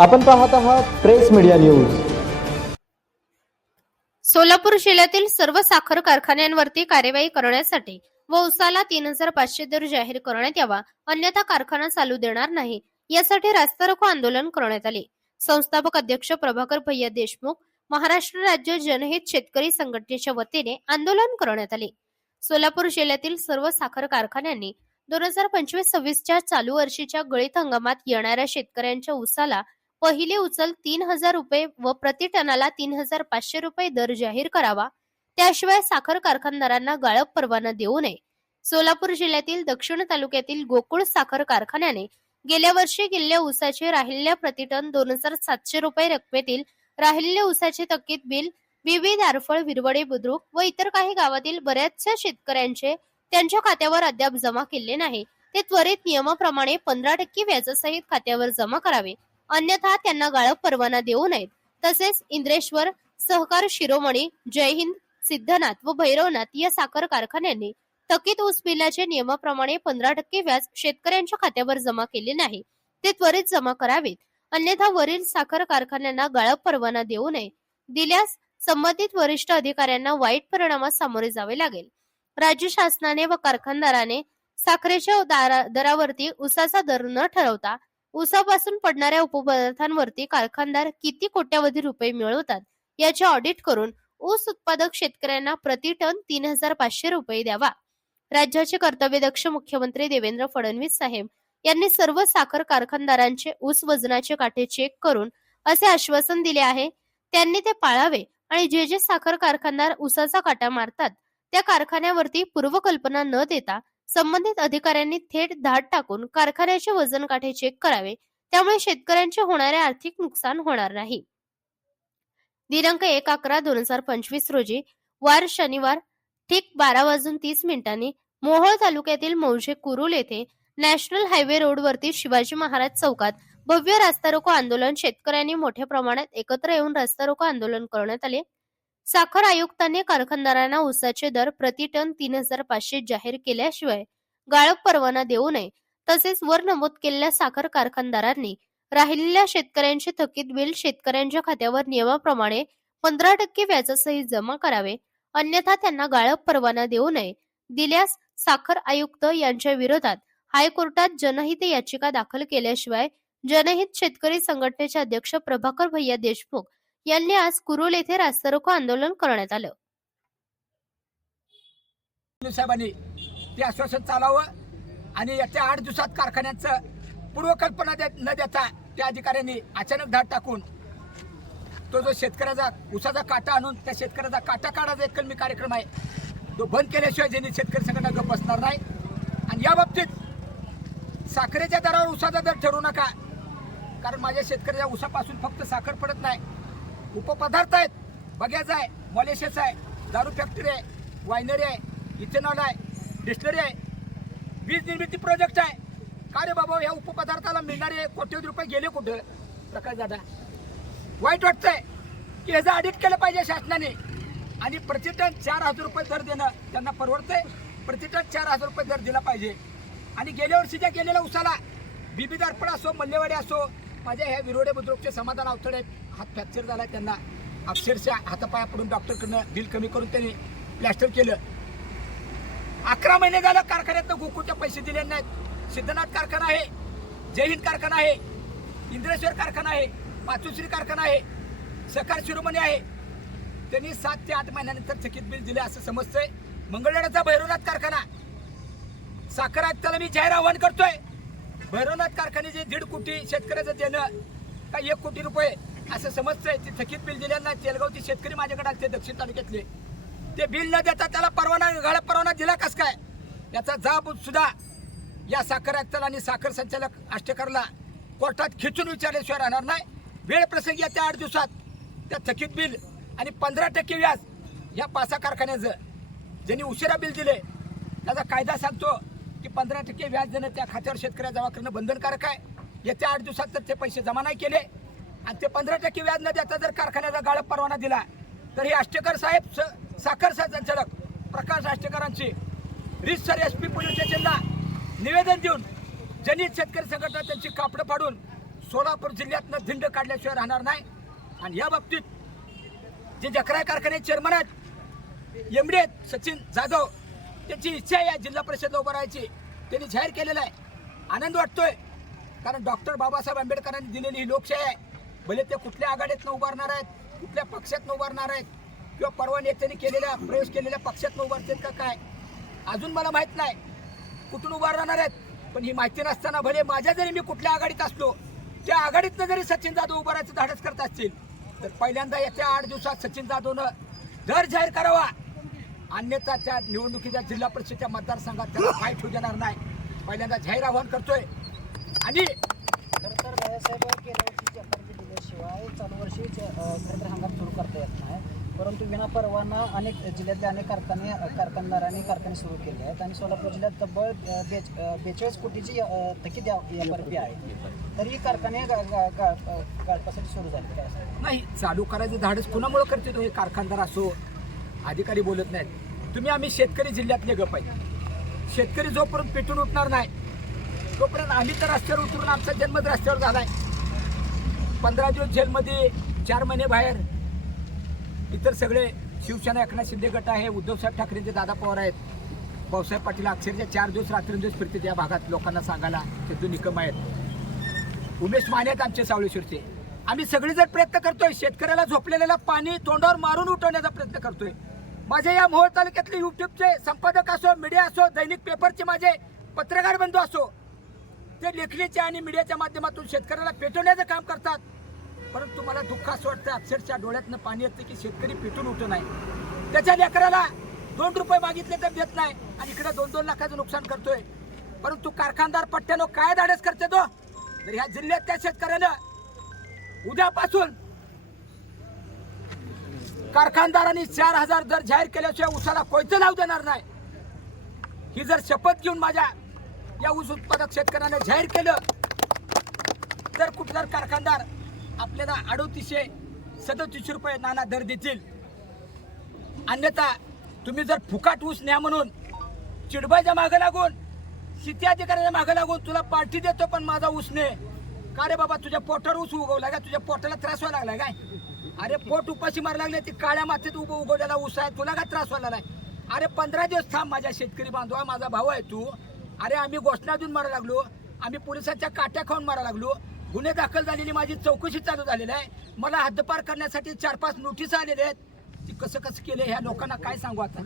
आपण पाहत आहात प्रेस मीडिया न्यूज. सोलापूर जिल्ह्यातील सर्व साखर कारखान्यांवरती कार्यवाही करण्यासाठी व उसाला तीन हजार पाचशे दर जाहीर करण्यात यावा अन्यथा कारखाना चालू देणार नाही यासाठी रास्ता रोको आंदोलन करण्यात आले. संस्थापक अध्यक्ष प्रभाकर भैया देशमुख महाराष्ट्र राज्य जनहित शेतकरी संघटनेच्या वतीने आंदोलन करण्यात आले. सोलापूर जिल्ह्यातील सर्व साखर कारखान्यांनी दोन हजार पंचवीस सव्वीसच्या चालू वर्षीच्या गळीत हंगामात येणाऱ्या शेतकऱ्यांच्या उसाला पहिले उचल तीन हजार रुपये व प्रति टनाला तीन हजार पाचशे रुपये दर जाहीर करावा. त्याशिवाय साखर कारखानदारांना गाळप परवाना देऊ नये. सोलापूर जिल्ह्यातील दक्षिण तालुक्यातील गोकुळ साखर कारखान्याने गेल्या वर्षी गेल्या ऊसाचे राहिल्या प्रतिटन दोन हजार सातशे रुपये रकमेतील राहिल्या ऊसाचे थकीत बिल विविध आरफळ विरवडे बुद्रुक व इतर काही गावातील बऱ्याचशा शेतकऱ्यांचे त्यांच्या खात्यावर अद्याप जमा केले नाही. ते त्वरित नियमाप्रमाणे पंधरा टक्के व्याजासहित खात्यावर जमा करावे. अन्यथा त्यांना गाळप परवाना देऊ नयेत. तसेच इंद्रेश्वर सहकार शिरोमणी जय हिंद सिद्धनाथ व भैरवनाथ या साखर कारखान्यांनी थकीत ऊस बिलाचे नियमाप्रमाणे पंधरा टक्के व्याज शेतकऱ्यांच्या खात्यावर जमा केले नाही. ते त्वरित जमा करावेत. अन्यथा वरील साखर कारखान्यांना गाळप परवाना देऊ नये. दिल्यास संबंधित वरिष्ठ अधिकाऱ्यांना वाईट परिणामात सामोरे जावे लागेल. राज्य शासनाने व कारखानदाराने साखरेच्या दारा- दरावरती उसाचा दर न ठरवता ऊसापासून पडणाऱ्या उपपदार्थांवरती कारखानदार किती कोट्यावधी रुपये मिळवतात याचे ऑडिट करून ऊस उत्पादक शेतकऱ्यांना प्रति टन तीन हजार पाचशे रुपये द्यावा. राज्याचे कर्तव्यदक्ष मुख्यमंत्री देवेंद्र फडणवीस साहेब यांनी सर्व साखर कारखानदारांचे ऊस वजनाचे काठे चेक करून असे आश्वासन दिले आहे. त्यांनी ते पाळावे आणि जे जे साखर कारखानदार ऊसाचा काटा मारतात त्या कारखान्यावरती पूर्वकल्पना न देता संबंधित अधिकाऱ्यांनी थेट धाड टाकून कारखान्याचे वजन काठे चेक करावे. त्यामुळे शेतकऱ्यांचे होणारे आर्थिक नुकसान होणार नाही. दिनांक एक अकरा दोन हजार पंचवीस रोजी वार शनिवार ठीक बारा वाजून तीस मिनिटांनी मोहोळ तालुक्यातील मौजे कुरुल येथे नॅशनल हायवे रोडवरती शिवाजी महाराज चौकात भव्य रास्ता रोको आंदोलन शेतकऱ्यांनी मोठ्या प्रमाणात एकत्र येऊन रास्ता रोको आंदोलन करण्यात आले. साखर आयुक्तांनी कारखानदारांना ऊसाचे दर प्रति टन तीन हजार पाचशे जाहीर केल्याशिवाय गाळप परवाना देऊ नये. तसेच वर नमूद केलेल्या साखर कारखानदारांनी राहिलेल्या शेतकऱ्यांचे थकीत बिल शेतकऱ्यांच्या खात्यावर नियमाप्रमाणे पंधरा टक्के व्याजासहित जमा करावे. अन्यथा त्यांना गाळप परवाना देऊ नये. दिल्यास साखर आयुक्त यांच्या विरोधात हायकोर्टात जनहित याचिका दाखल केल्याशिवाय जनहित शेतकरी संघटनेचे अध्यक्ष प्रभाकर भैया देशमुख यांनी आज कुरुल येथे रास्तारोको आंदोलन करण्यात आलं. साहेबांनी ते आश्वासन चालावं आणि याच्या आठ दिवसात कारखान्याचं पूर्वकल्पना दे न देता त्या अधिकाऱ्यांनी अचानक धाड टाकून तो जो शेतकऱ्याचा उसाचा काटा आणून त्या शेतकऱ्याचा काटा काढायचा एक कलमी कार्यक्रम आहे तो बंद केल्याशिवाय ज्यांनी शेतकरी संघटना गप बसणार नाही. आणि या बाबतीत साखरेच्या दरावर उसाचा दर ठरवू नका कारण माझ्या शेतकऱ्याच्या उसापासून फक्त साखर पडत नाही. उपपदार्थ आहेत. बग्याच आहे. मलेशियस आहे. दारू फॅक्टरी आहे. वायनरी आहे. इथेनॉल आहे. डिस्टलरी आहे. वीज निर्मिती प्रोजेक्ट आहे. का रे बाबा या उपपदार्थाला मिळणारे कोट्यवधी रुपये गेले कुठं? प्रकाश दादा. वाईट वाटतंय. की ह्याचं ऑडिट केलं पाहिजे शासनाने. आणि प्रतिटन चार हजार रुपये दर देणं त्यांना परवडतंय. प्रतिटन चार हजार रुपये दर दिला पाहिजे. आणि गेल्या वर्षीच्या गेलेल्या उसाला बीबी दर्पण असो मल्लेवाडी असो माझ्या ह्या विरोडे बुद्रुकचे समाधान अवतडे हात फ्रॅक्चर झाला त्यांना अक्षरशः हातापाया पडून डॉक्टरकडनं बिल कमी करून त्यांनी प्लॅस्टर केलं. अकरा महिने झालं कारखान्यात गोकुळचे पैसे दिले नाहीत. सिद्धनाथ कारखाना आहे जय हिंद कारखाना आहे इंद्रेश्वर कारखाना आहे मातुश्री कारखाना आहे सकार शिरोमणी आहे. त्यांनी सात ते आठ महिन्यानंतर थकीत बिल दिले असं समजतंय. मंगळवेढाचा भैरवनाथ कारखाना. साखर आयुक्ताला मी जाहीर आवाहन करतोय. भैरवनाथ कारखान्याचे दीड कोटी शेतकऱ्याचं देणं का एक कोटी रुपये? असं समजतंय ते थकीत बिल दिल्यांना तेलगावचे शेतकरी माझ्याकडे आले दक्षिण तालुक्यातले. ते बिल न देता त्याला परवाना गाळा परवाना दिला कस काय? याचा जाब सुद्धा या साखर आयुक्ताला आणि साखर संचालक आष्टेकरला कोर्टात खिचून विचारल्याशिवाय राहणार नाही. वेळ प्रसंगी येत्या आठ दिवसात त्या थकीत बिल आणि पंधरा टक्के व्याज या पासा कारखान्याचं ज्यांनी उशिरा बिल दिले त्याचा कायदा सांगतो की पंधरा टक्के व्याज देणं त्या खात्यावर शेतकऱ्या जमा करणं बंधनकारक आहे. येत्या आठ दिवसात तर ते पैसे जमा नाही केले. आणि ते पंधरा टक्के व्याज न देता जर कारखान्याचा गाळप परवाना दिला तर हे आष्टेकर साहेब स- साखर संचालक प्रकाश आष्टेकरांची रिसर एस पी पोलीस स्टेशनला निवेदन देऊन जनित शेतकरी संघटना त्यांची कापडं फाडून सोलापूर जिल्ह्यातनं धिंड काढल्याशिवाय राहणार नाही. आणि या बाबतीत जे जकराय कारखान्याचे चेअरमन आहेत एमडी आहेत सचिन जाधव त्यांची इच्छा आहे या जिल्हा परिषदला उभं राहायची. त्यांनी जाहीर केलेलं आहे. आनंद वाटतोय कारण डॉक्टर बाबासाहेब आंबेडकरांनी दिलेली ही लोकशाही आहे. भले ते कुठल्या आघाडीतनं उभारणार आहेत कुठल्या पक्षातनं उभारणार आहेत किंवा परवा नेत्यांनी केलेल्या प्रवेश केलेल्या पक्षातनं उभारतील का काय अजून मला माहीत नाही. कुठून उभारणार आहेत पण ही माहिती नसताना भले माझ्या जरी मी कुठल्या आघाडीत असलो त्या आघाडीतनं जरी सचिन जाधव उभारायचं धाडस करत असतील तर पहिल्यांदा येत्या आठ दिवसात सचिन जाधवनं दर जाहीर करावा. अन्यथा त्या निवडणुकीच्या जिल्हा परिषदेच्या मतदारसंघात त्याला पाय ठेवू देणार नाही. पहिल्यांदा जाहीर आवाहन करतोय. आणि खरं तर बाळासाहेब गेल्या वर्षी कर्ज दिल्याशिवाय चालू वर्षी ज- खरं तर हंगाम सुरू करता येत नाही. परंतु विना परवाना अनेक जिल्ह्यातले अनेक कारखाने कारखानदारांनी कारखाने सुरू केले आहेत. आणि सोलापूर जिल्ह्यात तब्बल बेच बेचाळीस कोटीची अ, थकीत एफ आहे तरी कारखाने गा- गाळपासाठी सुरू झाले काय असं? नाही चालू करायचं धाडस कुणामुळे करते तो हे कारखानदार असो अधिकारी बोलत नाहीत. तुम्ही आम्ही शेतकरी जिल्ह्यातले गप आहे शेतकरी जोपर्यंत पेटून उठणार नाही तोपर्यंत आम्ही तर रस्त्यावर उतरून आमचा जन्मच रस्त्यावर झाला आहे पंधरा दिवस जेलमध्ये चार महिने बाहेर. इतर सगळे शिवसेना एकनाथ शिंदे गट आहे उद्धवसाहेब ठाकरेंचे दादा पवार आहेत. भाऊसाहेब पाटील अक्षरशः चार दिवस रात्रंदिवस फिरते या भागात लोकांना सांगायला ते निकम आहेत. उमेश माने आहेत आमचे सावळेश्वरचे आम्ही सगळे जर प्रयत्न करतोय शेतकऱ्याला झोपलेल्याला पाणी तोंडावर मारून उठवण्याचा प्रयत्न करतोय. माझे या मोहोळ तालुक्यातले युट्यूबचे संपादक असो मीडिया असो दैनिक पेपरचे माझे पत्रकार बंधू असो ते लेखणीच्या आणि मीडियाच्या माध्यमातून शेतकऱ्याला पेटवण्याचं काम करतात. परंतु मला दुःख असं वाटतं अक्षरशः डोळ्यातनं पाणी येतं की शेतकरी पेटून उठून आहे त्याच्या लेकराला दोन रुपये मागितले तर देत नाही आणि इकडे दोन दोन लाखाचं नुकसान करतोय. परंतु कारखानदार पट्ट्यानं काय धाडस करते तो? तर ह्या जिल्ह्यात त्या शेतकऱ्यानं उद्यापासून कारखानदारांनी चार हजार दर जाहीर केल्याशिवाय उसाला कोयचं लावू देणार नाही. ही जर शपथ घेऊन माझ्या या ऊस उत्पादक शेतकऱ्याने जाहीर केलं. तर कुठला कारखानदार आपल्याला अडोतीसशे सदतीसशे रुपये नाना दर देतील. अन्यथा तुम्ही जर फुकाट ऊस न्या म्हणून चिडबाईच्या मागं लागून शेती अधिकाऱ्याच्या मागं लागून तुला पार्टी देतो पण माझा ऊस ने का रे बाबा तुझ्या पोटावर ऊस उगवला का? तुझ्या पोटाला त्रास व्हायला लागलाय काय? अरे पोट उपाशी मारा लागले ती काळ्या मातीत उभं उगवलेला ऊस आहे तुला काय त्रास व्हायला लागलाय? अरे पंधरा दिवस थांब माझ्या शेतकरी बांधवा माझा भाऊ आहे तू. अरे आम्ही घोषणा देऊन मारा लागलो. आम्ही पोलिसांच्या काट्या खाऊन मारा लागलो. गुन्हे दाखल झालेली माझी चौकशी चालू झालेली आहे. मला हद्दपार करण्यासाठी चार पाच नोटीस आलेले आहेत. ती कसं कसं केलं ह्या लोकांना काय सांगू आता?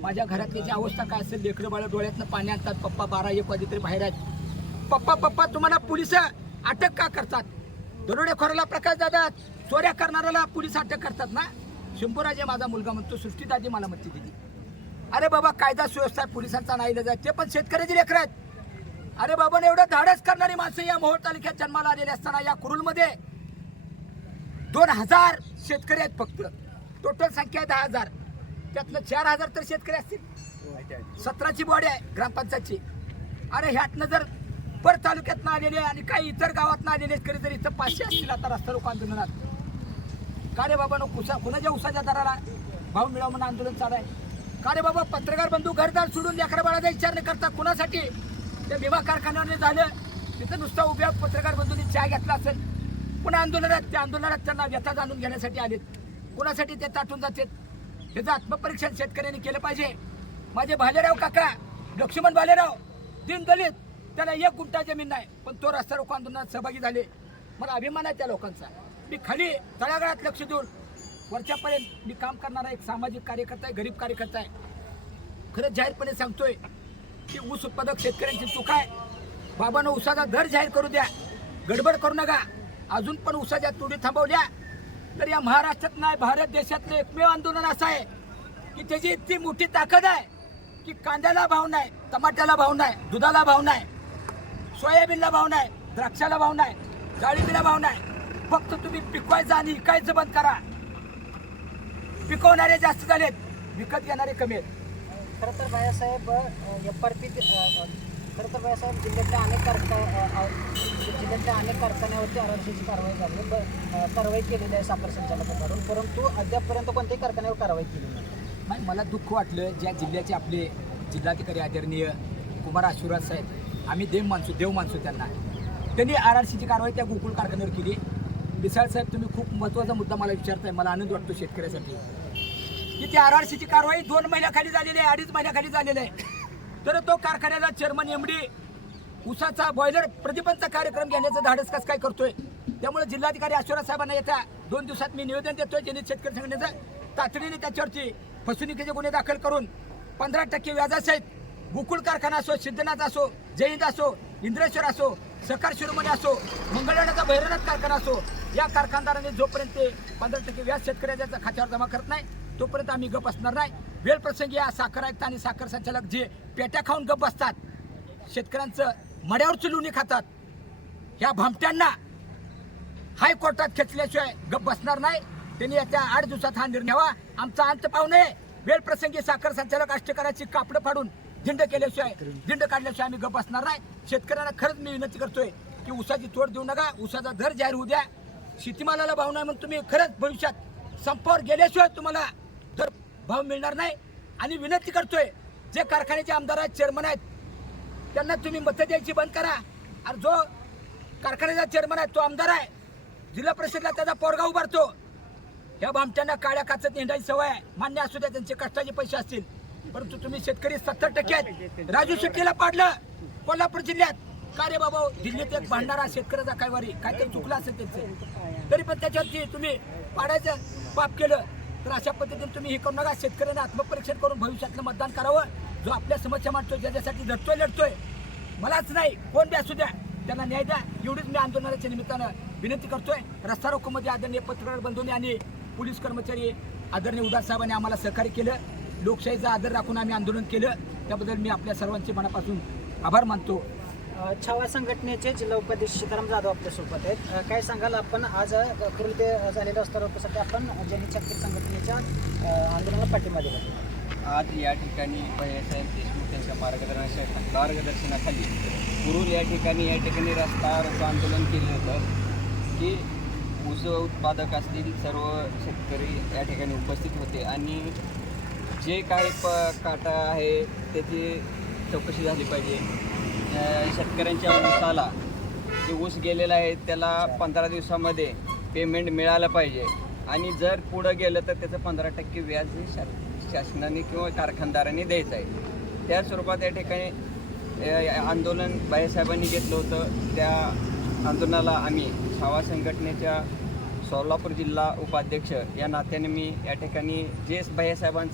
माझ्या घरातली जी अवस्था काय असेल लेकरं बाळ डोळ्यातनं पाणी आणतात पप्पा बारा एक वाजेतरी बाहेर आहेत. पप्पा पप्पा तुम्हाला पोलीस अटक का करतात? दरोडेखोराला प्रकाश दादा चोऱ्या करणाऱ्याला पोलीस अटक करतात ना? शंभूराजे माझा मुलगा म्हणतो सृष्टी दादी मला म्हणते दिली. अरे बाबा कायदा सुव्यवस्था आहे, पोलिसांचा नाही जाय ते पण शेतकऱ्याची लेकर आहेत. अरे बाबा एवढं धाडस करणारी माणसं या मोहोळ तालुक्यात जन्माला आलेली असताना या कुरुलमध्ये दोन हजार शेतकरी आहेत फक्त. टोटल संख्या आहे दहा हजार. त्यातलं चार हजार तर शेतकरी असतील. सतराची बॉडी आहे ग्रामपंचायतची. अरे ह्यातनं जर पर तालुक्यातनं आलेले आणि काही इतर गावातनं आलेले शेतकरी जर इथं पाचशे असतील आता रस्ता लोक आंदोलनात का रे बाबा नो कुसा कुणाच्या उसाच्या दराला भाव मिळावं म्हणून आंदोलन चालू आहे? का रे बाबा? पत्रकार बंधू घरदार सोडून लेकराबाळाचा विचार नाही करता कुणासाठी? ते विमा कारखान्याने झालं. तिथं नुसता उभ्या पत्रकार बंधूंनी चहा घेतला असेल. पुन्हा आंदोलनात त्या आंदोलनात त्यांना व्यथा जाणून घेण्यासाठी आलेत. कुणासाठी ते ताटून जातात? त्याचं आत्मपरीक्षण शेतकऱ्यांनी केलं पाहिजे. माझे भालेराव काका लक्ष्मण भालेराव दिन दलित त्याला एक गुंठा जमीन नाही पण तो रस्ता रोको आंदोलनात सहभागी झाले. मला अभिमान आहे त्या लोकांचा. मी खाली तळागाळात लक्ष देऊन वरच्यापर्यंत मी काम करणारा एक सामाजिक कार्यकर्ता आहे गरीब कार्यकर्ता आहे. खरंच जाहीरपणे सांगतोय की ऊस उत्पादक शेतकऱ्यांची चूक आहे. बाबानं ऊसाचा दर जाहीर करू द्या. गडबड करू नका. अजून पण ऊसाच्या तुडी थांबवल्या तर या महाराष्ट्रात नाही भारत देशातलं एकमेव आंदोलन असं आहे की त्याची इतकी मोठी ताकद आहे की कांद्याला भाव नाही टमाट्याला भाव नाही दुधाला भाव नाही सोयाबीनला भाव नाही द्राक्षाला भाव नाही डाळिंबीला भाव नाही. फक्त तुम्ही पिकवायचं आणि इकायचं बंद करा. पिकवणारे जास्त झालेत. विकत घेणारे कमी आहेत. खरं तर बाळासाहेब एफ आर पी खरं तर बाळासाहेब जिल्ह्यातल्या अनेक कारखा जिल्ह्यातल्या अनेक कारखान्यावरती आरक्षणाची कारवाई झाली. ब- कारवाई केलेली आहे साखर संचालकांकडून. परंतु अद्यापपर्यंत कोणत्याही कारखान्यावर कारवाई केली नाही. नाही मला दुःख वाटलं ज्या जिल्ह्याचे आपले जिल्हाधिकारी आदरणीय कुमार आशीर्वाद साहेब आम्ही देव मानसू देव मानसू त्यांना. त्यांनी आर आर सीची कारवाई त्या गोकुळ कारखान्यावर केली. मिसाळ साहेब तुम्ही खूप महत्त्वाचा मुद्दा मला विचारताय. मला आनंद वाटतो शेतकऱ्यासाठी. की ती आर आर सीची कारवाई दोन महिन्याखाली झालेली आहे अडीच महिन्याखाली झालेली आहे. तर तो कारखान्याचा चेअरमन एमडी उसाचा बॉयलर प्रतिबंधचा कार्यक्रम घेण्याचं धाडस कस काय करतोय? त्यामुळे जिल्हाधिकारी ऐश्वर्या साहेबांना येत्या दोन दिवसात मी निवेदन देतोय ज्यांनी शेतकरी संघटनेचं तातडीने त्याच्यावरची फसवणुकीचे गुन्हे दाखल करून पंधरा टक्के व्याजासहित गोकुळ कारखाना असो सिद्धनाथ असो जयंत असो इंद्रेश्वर असो सकार शिरोमणी असो मंगळवाड्याचा भैरनाथ कारखाना असो या कारखानदाराने जोपर्यंत ते पंधरा टक्के व्याज शेतकऱ्याच्या खात्यावर जमा करत नाही तोपर्यंत आम्ही गप असणार नाही. वेळप्रसंगी या साखर आयुक्त आणि साखर संचालक जे पेट्या खाऊन गप बसतात शेतकऱ्यांचं मड्यावर चुलवणी खातात ह्या भामट्यांना हायकोर्टात खेचल्याशिवाय गप बसणार नाही. त्यांनी याच्या आठ दिवसात हा निर्णय व्हावा आमचा अंत पाहू नये. वेळ प्रसंगी साखर संचालक अष्टकाराची कापडं फाडून झिंड केल्याशिवाय झिंड काढल्याशिवाय आम्ही गप बसणार नाही. शेतकऱ्यांना खरंच मी विनंती करतोय की उसाची तोड देऊ नका. उसाचा दर जाहीर होऊ द्या. शेतीमालाला भाव नाही म्हणून तुम्ही खरंच भविष्यात संपावर गेल्याशिवाय तुम्हाला दर भाव मिळणार नाही. आणि विनंती करतोय जे कारखान्याचे आमदार आहेत चेअरमन आहेत त्यांना तुम्ही मतं द्यायची बंद करा. आणि जो कारखान्याचा चेअरमन आहे तो आमदार आहे जिल्हा परिषदला त्याचा पोरगा उभारतो. या भामट्यांना काळ्या काचत हिंडायची सवय आहे. मान्य असू द्या त्यांचे कष्टाचे पैसे असतील. परंतु तुम्ही शेतकरी सत्तर टक्के आहेत. राजू शेट्टीला पाडलं कोल्हापूर जिल्ह्यात. का रे बाबा दिल्लीत एक भांडारा शेतकऱ्याचा काय वारी काहीतरी चुकलं असेल त्यांचं. तरी पण त्याच्यावरती तुम्ही पाडायचं पाप केलं तर अशा पद्धतीने तुम्ही हे करू नका. शेतकऱ्यांना आत्मपरीक्षण करून भविष्यातलं मतदान करावं. जो आपल्या समस्या मांडतोय ज्याच्यासाठी लढतोय लढतोय. मलाच नाही कोण बी असू द्या. त्यांना न्याय द्या. एवढीच मी आंदोलनाच्या निमित्तानं विनंती करतोय. रस्ता रोकोमध्ये आदरणीय पत्रकार बंधूंनी आणि पोलीस कर्मचारी आदरणीय उदास साहेबांनी आम्हाला सहकार्य केलं. लोकशाहीचा आदर राखून आम्ही आंदोलन केलं. त्याबद्दल मी आपल्या सर्वांचे मनापासून आभार मानतो. छावा संघटनेचे जिल्हा उपाध्यक्ष सीताराम जाधव आपल्यासोबत आहेत. काय सांगाल आपण? आज अ, झालेल्या ते झालेल्या आपण जैनिक शेतकरी संघटनेच्या आंदोलनाला पाठिंबा दिला. आज या ठिकाणी भैयासाहेब देशमुख यांच्या मार्गदर्शना मार्गदर्शनाखाली कुरुल या ठिकाणी या ठिकाणी रस्ता रोको आंदोलन केलं होतं की ऊस उत्पादक असतील सर्व शेतकरी या ठिकाणी उपस्थित होते आणि जे काही प काटा आहे त्याची चौकशी झाली पाहिजे. शेतकऱ्यांच्या ऊसाला जे ऊस गेलेला आहे त्याला पंधरा दिवसामध्ये पेमेंट मिळालं पाहिजे. आणि जर पुढं गेलं तर त्याचं पंधरा टक्के व्याज हे शा शासनाने किंवा कारखानदारांनी द्यायचं आहे. त्या स्वरूपात या ठिकाणी आंदोलन बाहेसाहेबांनी घेतलं होतं. त्या आंदोलनाला आम्ही छावा संघटनेच्या सोलापूर जिल्हा उपाध्यक्ष या नात्याने मी या ठिकाणी जे बाहेसाहेबांचं